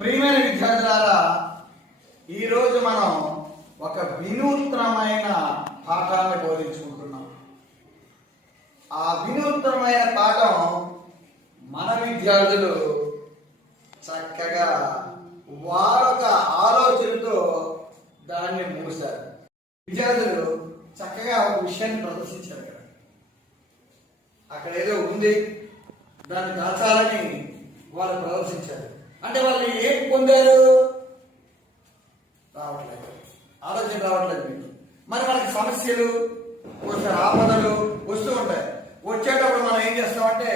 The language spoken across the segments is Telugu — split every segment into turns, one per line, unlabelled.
ప్రియమైన విద్యార్థులారా ఈరోజు మనం ఒక వినూత్నమైన పాఠాన్ని బోధించుకుంటున్నాం. ఆ వినూత్నమైన పాఠం మన విద్యార్థులు చక్కగా వారొక ఆలోచనతో దాన్ని మూసారు విద్యార్థులు చక్కగా ఒక విషయాన్ని ప్రదర్శించారు కదా అక్కడ ఏదో ఉంది దాన్ని దాచాలని వాళ్ళు ప్రదర్శించారు. అంటే వాళ్ళు ఏం పొందారు? రావట్లేదు. ఆలోచన రావట్లేదు మీకు. మరి వాళ్ళకి సమస్యలు కొంచెం ఆపదలు వస్తూ ఉంటాయి. వచ్చేటప్పుడు మనం ఏం చేస్తామంటే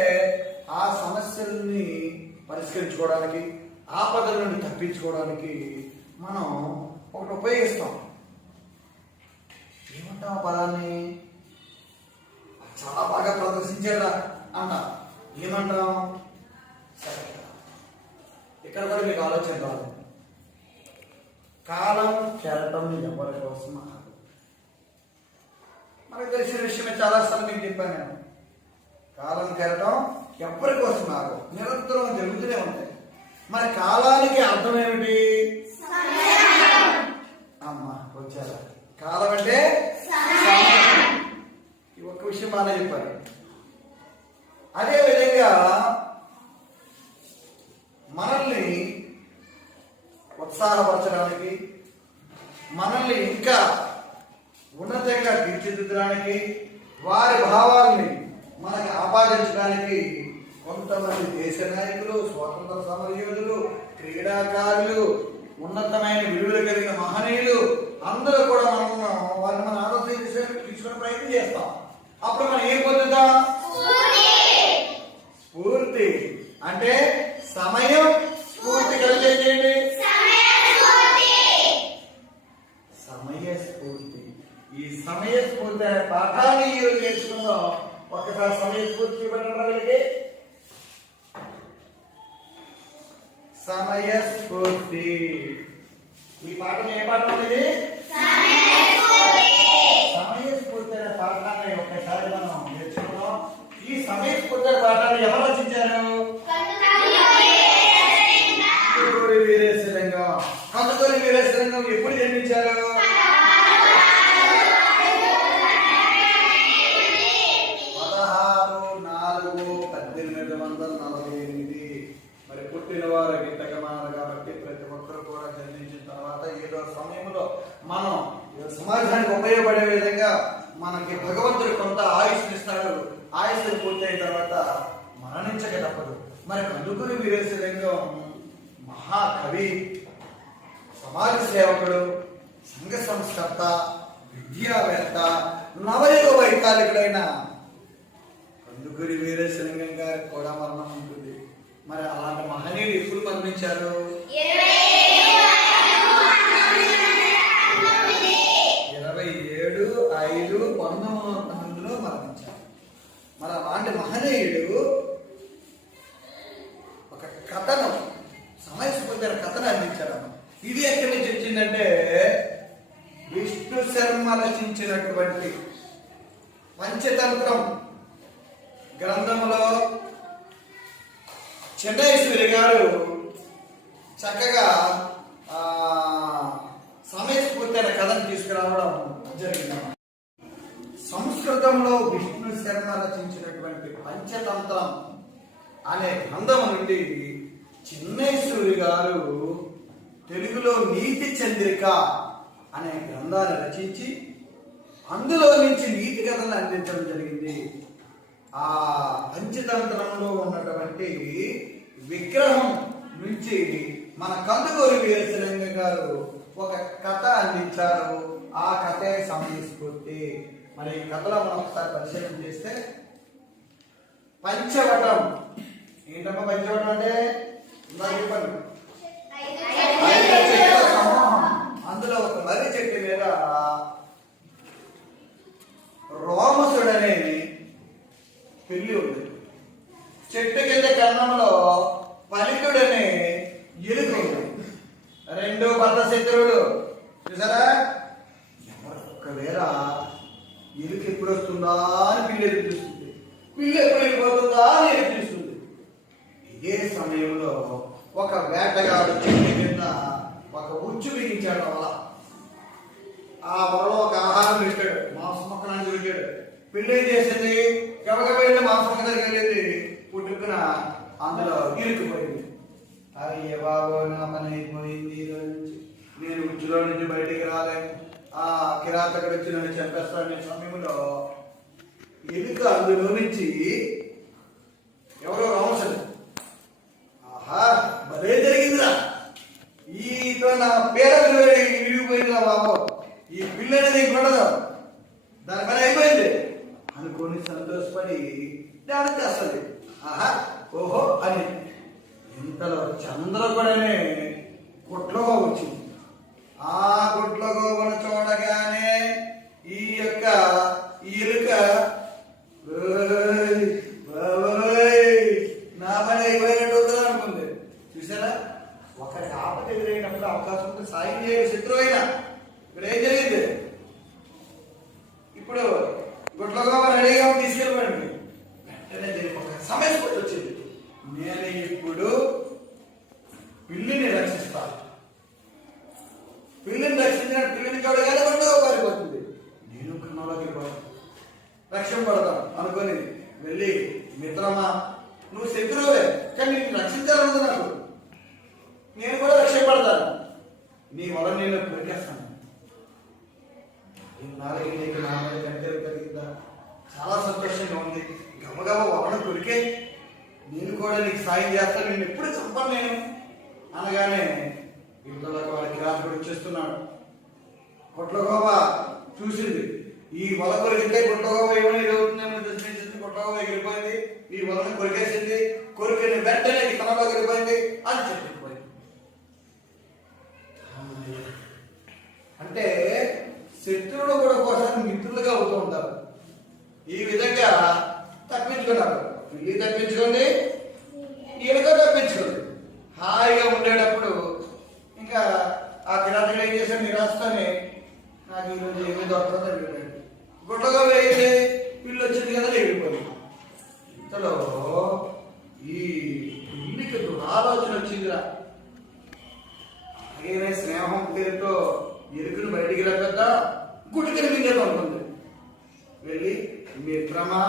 ఆ సమస్యల్ని పరిష్కరించుకోవడానికి ఆపదల నుండి తప్పించుకోవడానికి మనం ఒకటి ఉపయోగిస్తాం. ఏమంటాం ఆ పదాన్ని? చాలా బాగా ప్రదర్శించారా అంట ఏమంటాం సరే. ఇక్కడ కూడా మీకు ఆలోచన రాదు. కాలం కెరటం ఎవరి కోసం మనకు తెలిసిన విషయమే చాలా సార్లు మీకు చెప్పాను నేను. కాలం కెరటం ఎవరి కోసం నాకు నిరంతరం జరుగుతూనే ఉంటాయి. మరి కాలానికి అర్థం ఏమిటి అమ్మా వచ్చారా కాలం అంటే సమయం. ఈ ఒక్క విషయం బాగా చెప్పారు అదే విధంగా మనల్ని ఉత్సాహపరచడానికి మనల్ని ఇంకా ఉన్నతంగా తీర్చిదిద్దడానికి వారి భావాల్ని మనకి ఆపాదించడానికి కొంతమంది దేశ నాయకులు స్వాతంత్ర సమరయోధులు క్రీడాకారులు ఉన్నతమైన విలువలు కలిగిన మహనీయులు అందరూ కూడా మనం వారిని మనం ఆలోచన చేసే తీసుకునే ప్రయత్నం చేస్తాం. అప్పుడు మనం ఏం పొందుతాం? స్ఫూర్తి. అంటే సమయం స్ఫూర్తి కలిగేయండి సమయ స్ఫూర్తి. ఈ సమయ స్ఫూర్తి అనే పాఠాన్ని ఈరోజు నేర్చుకుందాం. ఒకసారి సమయ స్ఫూర్తి ఇవ్వడానికి సమయ స్ఫూర్తి. ఈ పాఠం ఏ పాఠం ఇది? పాఠాన్ని ఒక్కసారి మనం నేర్చుకుందాం. ఈ సమయ స్ఫూర్తి పాఠాన్ని ఎవరు మహాకవి సమాజ సేవకుడు సంఘ సంస్కర్త విద్యావేత్త నవయుగ వైతాళికుడైన కందుకూరి వీరేశలింగం గారికి కూడా మరణం ఉంటుంది మరి అలాంటి మహనీయులు ఎప్పుడు మరణించారు ఇరవై ఏడు ఐదు పంతొమ్మిది వందల తొమ్మిదిలో మరణించారు మరి అలాంటి మహనీయుడు ఒక కథను సమయస్ఫూర్తి కథను అందించారు అన్న. ఇది ఎక్కడి నుంచి వచ్చిందంటే విష్ణు శర్మ రచించినటువంటి పంచతంత్రం గ్రంథంలో చెన్నైశ్వరి గారు చక్కగా ఆ, కథను తీసుకురావడం జరిగింది. సంస్కృతంలో విష్ణు శర్మ రచించినటువంటి పంచతంత్రం అనే గ్రంథం నుండి చిన్నేశ్వరి గారు తెలుగులో నీతి చంద్రిక అనే గ్రంథాన్ని రచించి అందులో నుంచి నీతి కథలు అందించడం జరిగింది. ఆ పంచతంత్రంలో ఉన్నటువంటి విగ్రహం నుంచి మన కందుకూరి వీరశలింగ గారు ఒక కథ అందించారు. ఆ కథే సమయస్ఫూర్తి మరి ఈ కథలో మనం ఒకసారి పరిశీలన చేస్తే పంచవటం. ఏంటమ్మా పంచవటం అంటే? చెప్పండి అందులో ఒక మర్రి చెట్టు మీద రోమసుడనే పెళ్ళి ఉంది. చెట్టు కింద కన్నంలో పలికుడని ఎలుక ఉంది. రెండు భర్త శత్రువులు. చూసారా? ఎవరు ఒకవేళ ఎలుక ఎప్పుడు వస్తుందా అని పిల్లి ఎదురు చూస్తుంది. పిల్లి ఎప్పుడు వెళ్ళిపోతుందా అని ఎదురు చూస్తుంది. ఇదే సమయంలో ఒక వేటగాడు చెట్టు కింద ఒక ఉచ్చు బిగించాడు వల ఆ వరలో ఒక ఆహారం పెట్టాడు. మాంసం మొక్కడానికి పెట్టాడు పిల్లి చేసింది గబగబ వెళ్ళి మాంసం మొక్క దగ్గరికి పుట్టుకున అందులో ఇరుక్కుపోయింది. అయ్యే బాబో నా పని అయిపోయింది నుంచి నేను ఉచ్చులో నుంచి బయటికి రాలేను ఆ కిరాతకుడు వచ్చి నన్ను చంపేస్తాడనే సమయంలో ఎలుక అందులో నుంచి ఎవరో రామచంద్ర ఆహా భలే జరిగిందిరా. ఈతో నా పేర విలువ విరిగిపోయిందిరా బాబు ఈ పిల్లనేది ఉండదు దాని పని అయిపోయింది అనుకొని సంతోషపడి ధ్యానం చేస్తుంది ఆహా ఓహో అని ఇంతలో చంద్రకుడనే గుట్లోగా వచ్చింది ఆ గుట్లగోబను చూడగానే ఈ యొక్క ఈ ఎలుక "ఓయ్, బాబోయ్, నా పని అయిపోయినట్టు ఉందా అనుకుంది చూసారా ఒకరికి ఆపద ఎదురైనప్పుడు అవకాశం ఉంటే సాయం చేయ శత్రువు అయినా ఇక్కడ ఏం జరిగింది ఇప్పుడు గుట్లలో రెడీగా తీసుకెళ్ళమండి వెంటనే దీనికి ఒక సమస్య కూడా వచ్చింది. నేను ఇప్పుడు పిల్లిని రక్షిస్తాను. పిల్లిని రక్షించిన పిల్లిని చూడగానే రెండవ పారిపోతుంది నేను కన్నులోకి రక్షణ పడతాను అనుకొని వెళ్ళి మిత్రమా నువ్వు శత్రువే కానీ నేను రక్షించాలన్నది నాకు. నేను కూడా రక్షణ పడతాను. నీ వల్ల నేను కొరికేస్తాను నాలుగు నీకు నాలుగు మీద కంటే కలిగిందా చాలా సంతోషంగా ఉంది గబగబ ఒకడు కొరికే నేను కూడా నీకు సాయం చేస్తాను నేను ఎప్పుడు చంపను నేను అనగానే ఇళ్ళలోకి వాళ్ళకి రాత్రి వచ్చేస్తున్నాడు. కొట్లగోవ చూసింది ఈ వల కొరికితే కొట్లగోవ ఏమైనా ఎదుగుతుందేమో దర్శించింది కొట్లగోవ ఎగిరిపోయింది ఈ వలను కొరికేసింది కొరికిన వెంటనే ఈ తనలో ఎగిరిపోయింది అని చెప్పిపోయింది అంటే శత్రువులు కూడా కోసం మిత్రులుగా అవుతూ ఉంటారు. ఈ విధంగా తప్పించుకున్నారు పిల్లి తప్పించుకుంది ఈయనకో తప్పించుకుంది. హాయిగా ఉండేటప్పుడు ఇంకా ఆ కిరాతకుడు ఏం చేశాడు? నిరాశతోనే నాకు ఈరోజు ఏమీ దొరకదు గుట్టగా గుడ్డగా వేయింది వచ్చింది కదా వెళ్ళిపోయింది ఇంతలో ఈ పిల్లికి ఆలోచన వచ్చిందిరా. అలాగే స్నేహం పేరుతో ఎరుకును బయటికి రాకద్దా గుడికి మింగేది ఉంటుంది. వెళ్ళి మిత్రమా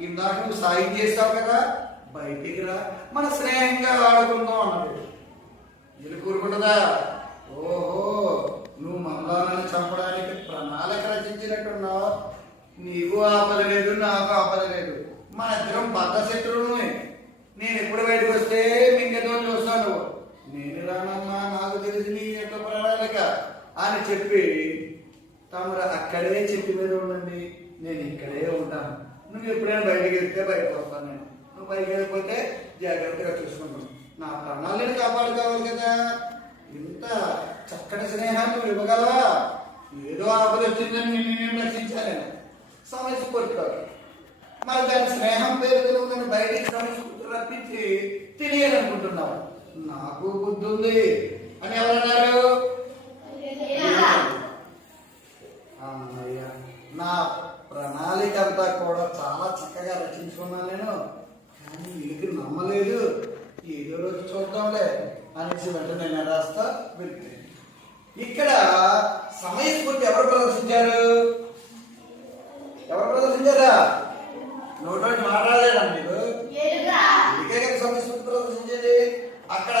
ఇందాక నువ్వు సాయం చేస్తావు కదా బయటికి రా. మన స్నేహంగా ఆడుకుందాం అన్నది ఎలుక ఓహో నువ్వు మనలో చంపడానికి ప్రణాళిక రచించినట్టున్నావు. నీకు ఆపదలేదు నాకు ఆపదలేదు మన ఇద్దరం బద్ద శత్రువులమే. నేను ఎప్పుడు బయటకు వస్తే మింగేదో చూస్తాను. నేను రానమ్మా నాకు తెలిసి నీ యొక్క ప్రణాళిక అని చెప్పి తమరు అక్కడే చెప్పిన మీద ఉండండి నేను ఇక్కడే ఉంటాను నువ్వు ఎప్పుడైనా బయటకు వెళ్తే బయటకు వస్తాను నేను. నువ్వు బయటకు వెళ్ళిపోతే జాగ్రత్తగా చూసుకుంటాను నా ప్రాణాలను కాపాడుకోవాలి కదా. ఇంత చక్కటి స్నేహాన్ని నువ్వు ఇవ్వగలవా? ఏదో ఆపద వచ్చిందని నిన్ను నేను రక్షించాను సమస్య కొట్టుకోవాలి మరి దాని స్నేహం పేరుతో నువ్వు నన్ను బయటికి సమస్య రప్పించి తెలియాలనుకుంటున్నావు నాకు బుద్ధి ఉంది అని ఎవరన్నారు అమ్మయ్య. నా ప్రణాళిక అంతా కూడా చాలా చక్కగా రచించుకున్నాను నేను కానీ వీరికి నమ్మలేదు ఏదో రోజు చూద్దాంలే అనేసి వెంటనే నేను రాస్తా వెళ్ళిపోయాను ఇక్కడ సమయస్ఫూర్తి ఎవరు ప్రదర్శించారు ఎవరు ప్రదర్శించారా నోటి మాట్లాడలేదా మీరు ఇదికే కదా సమయస్ఫూర్తి ప్రదర్శించేది అక్కడ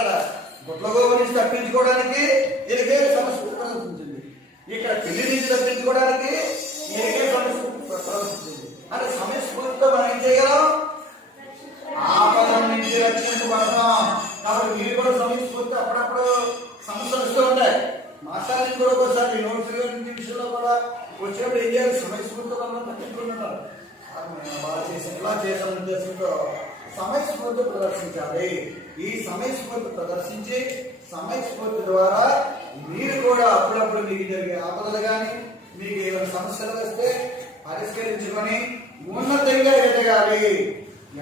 గుట్లగోబు నుంచి తప్పించుకోవడానికి ఇదికే సమస్ఫూర్తి ప్రదర్శించింది ఇక్కడ పెళ్ళి నుంచి తప్పించుకోవడానికి ఇదికే సమస్ఫూర్తి ప్రదర్శించింది అంటే సమయస్ఫూర్తితో మనం ఏం చేయగలం ఆపద నుంచి రక్షించబడతాం కాబట్టి మీరు కూడా సమయస్ఫూర్తి అప్పుడప్పుడు సమస్యలు వస్తూ ఉంటాయి మాస్టర్ నుంచి కూడా ఒకసారి నోట్స్ నుంచి విషయంలో కూడా వచ్చినప్పుడు ఏం చేయాలి సమయస్ఫూర్తితో మనం తప్పించుకుంటున్నారు సార్ చేసాం ఇలా చేసాం ఉద్దేశంతో సమయస్ఫూర్తి ప్రదర్శించాలి ఈ సమయస్ఫూర్తి ప్రదర్శించి సమయస్ఫూర్తి ద్వారా మీరు కూడా అప్పుడప్పుడు మీకు జరిగే ఆపదలు కానీ మీకు ఏమైనా సమస్యలు వస్తే పరిష్కరించుకొని ఉన్నతంగా ఎదగాలి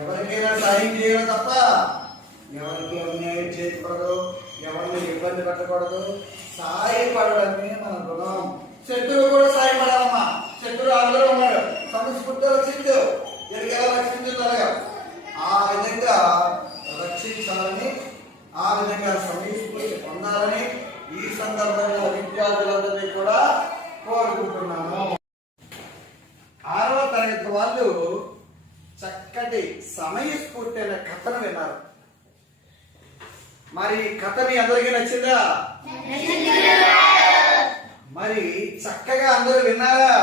ఎవరికైనా సాయం చేయాలి తప్ప ఎవరికి అన్యాయం చేయకూడదు ఎవరిని ఇబ్బంది పెట్టకూడదు సాయపడడమే మన గుణం. శత్రువు కూడా సాయపడాలమ్మా శత్రువు అందరూ ఉన్నాడు. సంస్కృతి రక్షించు ఎరిగేలా రక్షించు ఆ విధంగా రక్షించాలని ఆ విధంగా సమయస్ఫూర్తి పొందాలని ఈ సందర్భంగా విద్యార్థులందరినీ కూడా కోరుకుంటున్నాము. ఆరవ తరగతి వాళ్ళు చక్కటి సమయస్ఫూర్తి అనే కథను విన్నారు. మరి కథ మీ అందరికీ నచ్చిందా. మరి చక్కగా అందరూ విన్నారా?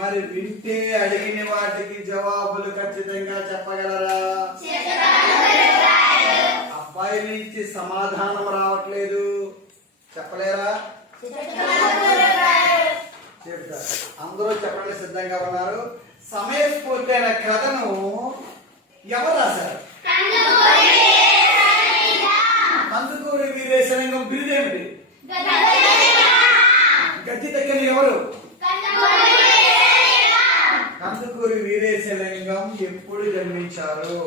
మరి వింటే అడిగిన వాటికి జవాబులు ఖచ్చితంగా చెప్పగలరా? అబ్బాయి నుంచి సమాధానం రావట్లేదు. చెప్పలేరా? అందరూ చెప్పడానికి సిద్ధంగా ఉన్నారు. సమయస్ఫూర్తి అనే కథను ఎవరు రాశారు? కందుకూరి వీరేశలింగం బిరుదేమిటి? గజ్జి తగ్గిన ఎవరు? కందుకూరి వీరేశలింగం ఎప్పుడు జన్మించారు?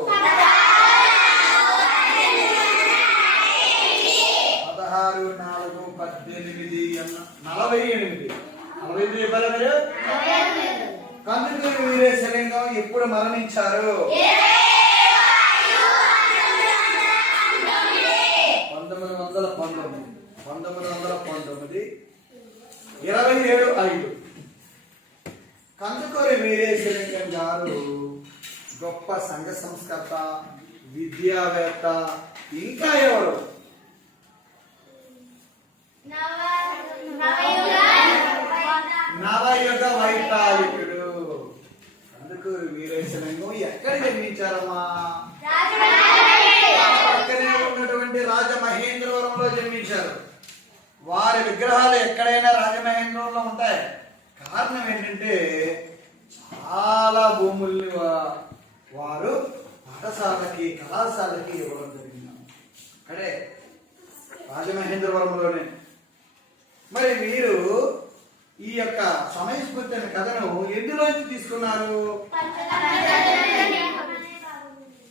పదహారు నాలుగు పద్దెనిమిది నలభై ఎనిమిది. నలభై ఎనిమిది చెప్పారా మీరు? కందుకూరి వీరేశలింగం ఎప్పుడు మరణించారు? పంతొమ్మిది వందల పంతొమ్మిది. ఇరవై ఏడు ఐదు. కందుకూరి వీరేశలింగం గారు గొప్ప సంఘ సంస్కర్త విద్యావేత్త ఇంకా ఎవరు నవయుగ వైతాళికుడు కందుకూరి వీరేశలింగం ఎక్కడ జన్మించారమ్మా పక్కనే ఉన్నటువంటి రాజమహేంద్రవరంలో జన్మించారు వారి విగ్రహాలు ఎక్కడైనా రాజమహేంద్రంలో ఉంటాయి. కారణం ఏంటంటే చాలా భూముల్ని వారు పాఠశాలకి కళాశాలకి ఇవ్వడం జరిగింది. అక్కడే రాజమహేంద్రవరంలోనే. మరి మీరు ఈ యొక్క సమయస్ఫూర్తి అనే కథను ఎందులోంచి తీసుకున్నారు?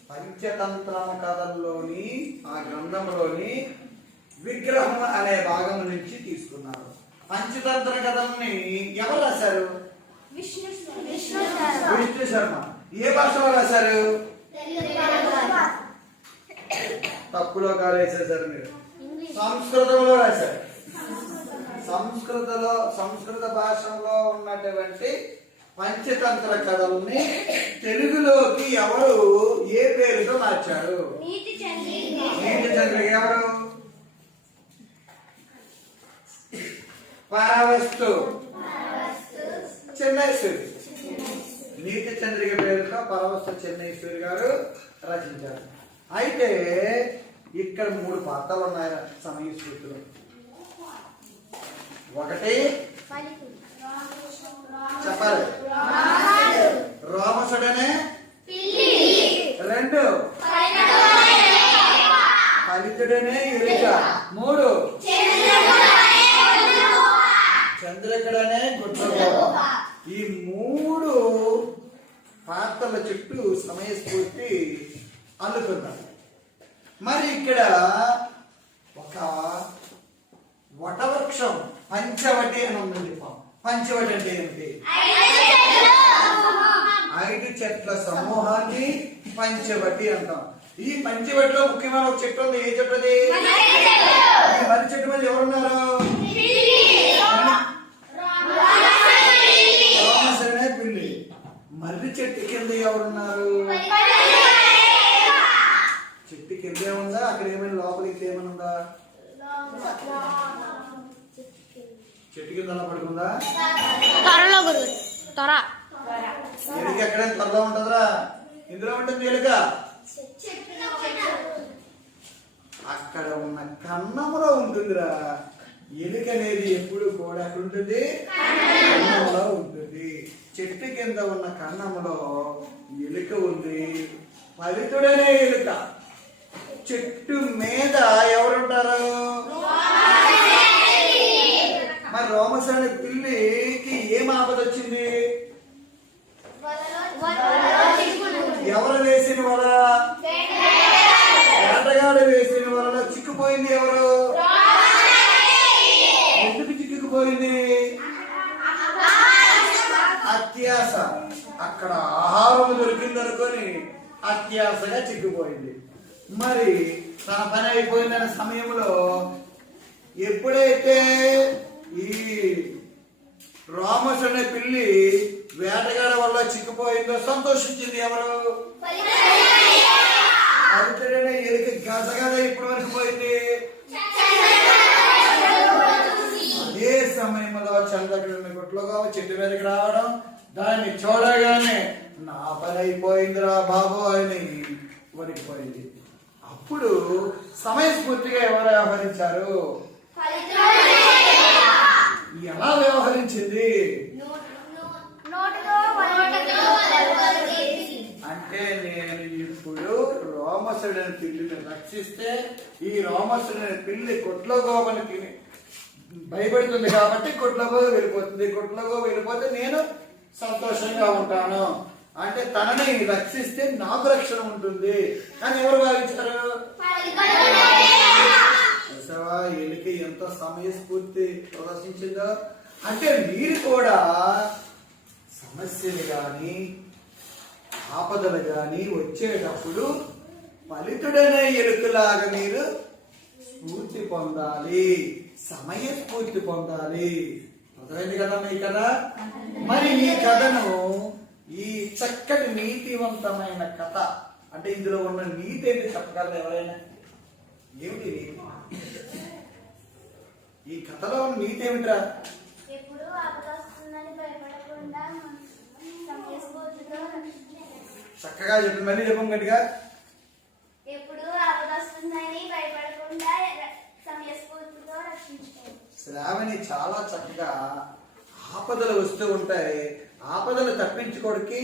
పంచతంత్రము కథల్లోని ఆ గ్రంథంలోని విగ్రహం అనే భాగం నుంచి తీసుకున్నారు. పంచతంత్ర కథల్ని ఎవరు రాశారు? విష్ణు శర్మ. ఏ భాషలో రాశారు? తప్పులో కాలేసేశారు మీరు. సంస్కృతంలో రాశారు. సంస్కృతలో సంస్కృత భాషలో ఉన్నటువంటి పంచతంత్ర కథల్ని తెలుగులోకి ఎవరు ఏ పేరుతో మార్చారు?
నీతి
నీతి చంద్రిక ఎవరు? పరవస్తు. చెన్నైశ్వరి. నీతి చంద్రిక పేరుతో పరవస్తు చెన్నైశ్వరి గారు రచించారు. అయితే ఇక్కడ మూడు పాత్రలు ఉన్నాయి? సమయ స్ఫూర్తిలో ఒకటి చెప్పాలి. రోమసుడనే. రెండు ఫలితుడనే ఎలుక మూడు చంద్రకడనే గుడ్రగోప ఈ మూడు పాత్రల చుట్టూ సమయస్ఫూర్తి అల్లుకున్నారు మరి ఇక్కడ ఒక వటవృక్షం పంచవటి అని ఉందండి పంచవటి అంటే ఏంటి ఐదు చెట్ల సమూహాన్ని పంచవటి అంటాం. ఈ పంచవటిలో ముఖ్యమైన ఒక చెట్టు ఉంది. ఏ చెట్టు అది? మర్రి చెట్టు మీద ఎవరున్నారు? కింద ఎవరున్నారు? చెట్టు కింద ఏముందా అక్కడ ఏమైనా లోపలికి ఏమైనా ఉందా? చెట్టు కింద అలా పడుకుందా?
త్వరలో గురు. త్వర.
ఎలుక ఎక్కడైనా త్వరలో ఉంటుందిరా. ఇందులో ఉంటుంది ఎలుక అక్కడ ఉన్న కన్నములో ఉంటుందిరా. ఎలుక అనేది ఎప్పుడు కూడా ఉంటుంది? కన్నములో ఉంటుంది. చెట్టు కింద ఉన్న కన్నములో ఎలుక ఉంది. ఫలితుడనే ఎలుక. చెట్టు మీద ఎవరుంటారు? మరి రోమసాని పిల్లికి ఏం ఆపద వచ్చింది ఎవరు వేసిన వల వేటగాడు వేసిన వలలో చిక్కుపోయింది ఎవరు ఎందుకు చిక్కుకుపోయింది అత్యాస అయిపోయింది. మరి తన పని అయిపోయిందనే సమయంలో ఎప్పుడైతే ఈ రామస్ అనే పిల్లి వేటగాడ వల్ల చిక్కిపోయిందో సంతోషించింది ఎవరు? అరుతడనే ఎలిక గజగజ ఇప్పటి వరకు పోయింది. అదే సమయంలో చంద్రగ్రహణ గుట్లుగా చెట్టు మీదకి రావడం దాన్ని చూడగానే నా పని అయిపోయిందిరా బాబు అని వణికిపోయింది అప్పుడు సమయస్ఫూర్తిగా ఎవరు వ్యవహరించారు? ఎలా వ్యవహరించింది? అంటే నేను ఇప్పుడు రోమసుడని పిల్లిని రక్షిస్తే ఈ రోమసుడని పిల్లి కొట్లగోబని తిని భయపడుతుంది కాబట్టి కొట్లో వెళ్ళిపోతుంది. కొట్లో వెళ్ళిపోతే నేను సంతోషంగా ఉంటాను. అంటే తనని రక్షిస్తే నాకు రక్షణ ఉంటుంది. అని ఎవరు భావించారు? చూసావా? ఎలికి ఎంత సమయస్ఫూర్తి ప్రదర్శించిందో. అంటే మీరు కూడా సమస్యలు కానీ ఆపదలు కానీ వచ్చేటప్పుడు ఫలితుడనే ఎలుకలాగా మీరు స్ఫూర్తి పొందాలి. సమయ స్ఫూర్తి పొందాలి. అర్థమైంది కదా మీ కథ? మరి మీ కథను ఈ చక్కటి నీతివంతమైన కథ. అంటే ఇందులో ఉన్న నీతి ఏంటి చెప్పగలరు ఎవరైనా? ఏమిటి నీతి? ఈ కథలో ఉన్న నీతి ఏమిట్రా? చక్కగా చెప్పి మళ్ళీ చెప్పం గట్టిగా శ్రావణి చాలా చక్కగా ఆపదలు వస్తూ ఉంటాయి. ఆపదలు తప్పించుకోవడానికి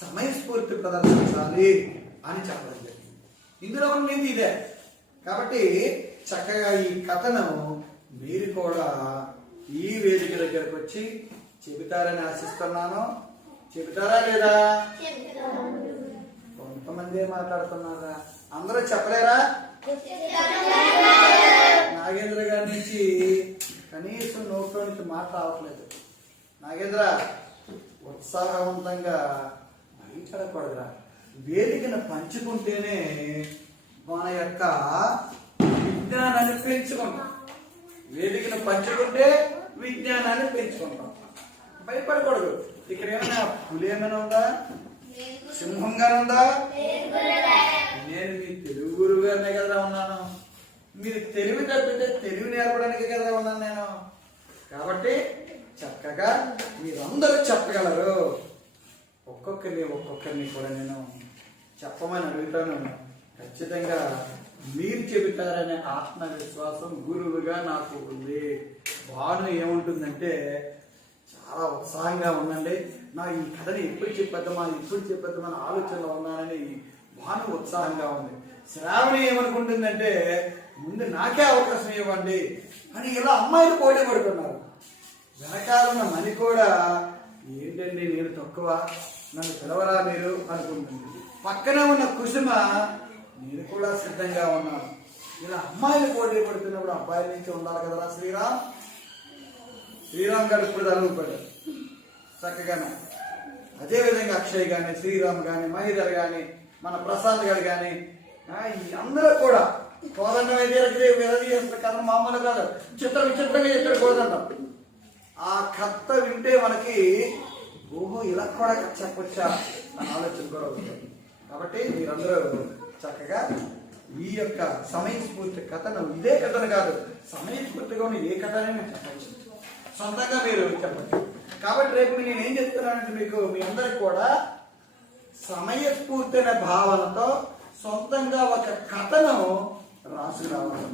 సమయస్ఫూర్తి ప్రదర్శించాలి అని చెప్పడం జరిగింది. ఇందులో ఉన్న నీతి ఇదే. కాబట్టి చక్కగా ఈ కథను మీరు కూడా ఈ వేదిక దగ్గరకు వచ్చి చెబుతారని ఆశిస్తున్నాను. చెబుతారా లేదా? కొంతమంది మాట్లాడుతున్నారా? అందరూ చెప్పలేరా? నాగేంద్ర గారి నుంచి కనీసం నోట్లో నుంచి మాట రావట్లేదు. నాగేంద్ర ఉత్సాహవంతంగా భరించడకూడదురా వేదికను పంచుకుంటేనే మన యొక్క విజ్ఞానాన్ని పెంచుకుంటాం. వేదికను పంచుకుంటే విజ్ఞానాన్ని పెంచుకుంటాం. భయపడకూడదు. ఇక్కడ ఏమైనా పులి ఏమైనా ఉందా? సింహంగా ఉందా నేను మీ తెలుగు గురువు గారినే కదా ఉన్నాను. మీరు తెలివి తప్పితే తెలివి నేర్పడానికి కదా ఉన్నాను నేను. కాబట్టి చక్కగా మీరందరూ చెప్పగలరు. ఒక్కొక్కరిని ఒక్కొక్కరిని కూడా నేను చెప్పమని అడుగుతాను. ఖచ్చితంగా మీరు చెబుతారనే ఆత్మవిశ్వాసం గురువుగా నాకు ఉంది. భాను ఏముంటుందంటే చాలా ఉత్సాహంగా ఉందండి. నా ఈ కథని ఎప్పుడు చెప్పేద్దామా ఎప్పుడు చెప్పేద్దామా అని ఆలోచనలో ఉన్నానని భాను ఉత్సాహంగా ఉంది. శ్రావణి ఏమనుకుంటుందంటే ముందు నాకే అవకాశం ఇవ్వండి. అని ఇలా అమ్మాయిలు పోటీ పడుతున్నారు. వెనకాలన్న మని కూడా ఏంటండి నేను తక్కువ? నన్ను పిలవరా మీరు అనుకుంటుంది. పక్కనే ఉన్న కుసుమ నేను కూడా సిద్ధంగా ఉన్నాను. ఇలా అమ్మాయిలు పోటీ పడుతున్నప్పుడు అబ్బాయిల నుంచి ఉండాలి కదరా శ్రీరామ్? శ్రీరామ్ గారు ఇప్పుడు తలుగుపడ్డారు చక్కగానే అదేవిధంగా అక్షయ్ కానీ శ్రీరామ్ కానీ మహిధర్ కానీ మన ప్రసాద్ గారు కానీ అందరూ కూడా కోదండ వైద్యులకి విడదీసిన కథ మామూలు కాదు. చిత్రంగా విచిత్రంగా చెప్పకూడదంటాం ఆ కథ వింటే మనకి ఓహో ఇలా కూడా చెప్పొచ్చా అని ఆలోచన కూడా వస్తుంది. కాబట్టి మీరందరూ చక్కగా ఈ యొక్క సమయస్ఫూర్తి కథను ఇదే కథను కాదు సమయస్ఫూర్తిగా ఉన్న ఏ నేను చెప్పచ్చు. సొంతంగా మీరు చెప్పచ్చు. కాబట్టి రేపు నేను ఏం చెప్తున్నానంటే మీకు మీ అందరికి కూడా సమయస్ఫూర్తి అనే భావనతో సొంతంగా ఒక కథను రాసుకురావాలి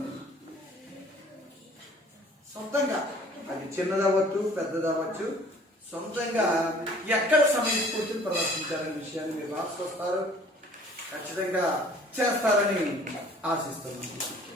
సొంతంగా అది చిన్నదవ్వచ్చు పెద్దదవ్వచ్చు. సొంతంగా ఎక్కడ సమయస్ఫూర్తిని ప్రదర్శించారనే విషయాన్ని మీరు రాసుకొస్తారు. ఖచ్చితంగా చేస్తారని ఆశిస్తున్నాను.